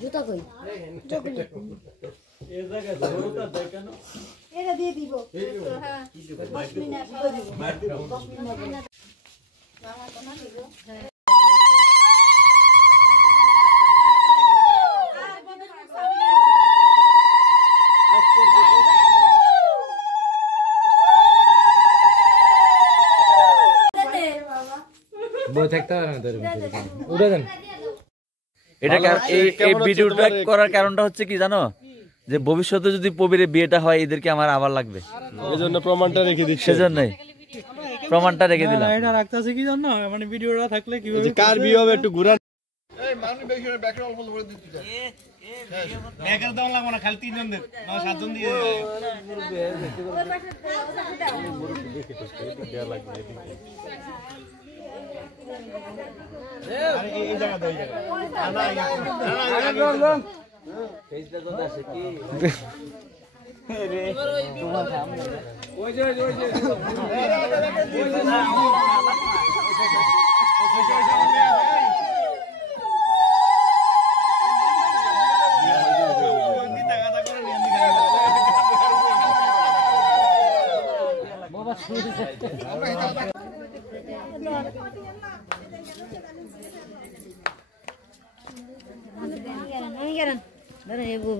জুতা কই এটা দিয়ে দিব হ্যাঁ 10 মিনিট বই থাকতে পারে না তোর উড়ে দেন। এটা এই ভিডিওটা করার কারণটা হচ্ছে কি জানো, যে ভবিষ্যতে যদি পবিরের বিয়েটা হয় এদেরকে আমার আবার লাগবে, এজন্য প্রমাণটা রেখে দিচ্ছি। সেজন্যই প্রমাণটা রেখে দিলাম। এটা রাখতেছে কি জানো, মানে ভিডিওটা থাকলে কিভাবে কার বিয়ে হবে একটু ঘুরান। এই মানুষ বেশি ব্যাকরে অল্প করে দিতে চায়। ব্যাকের দাও লাগবে না, খালি 3 জন দেন না 7 জন দিয়ে আরে এই জায়গা দাও, এই জায়গা ফেসটা তো আসে কি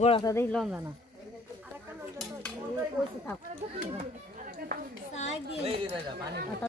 বড় কথা দেখলাম না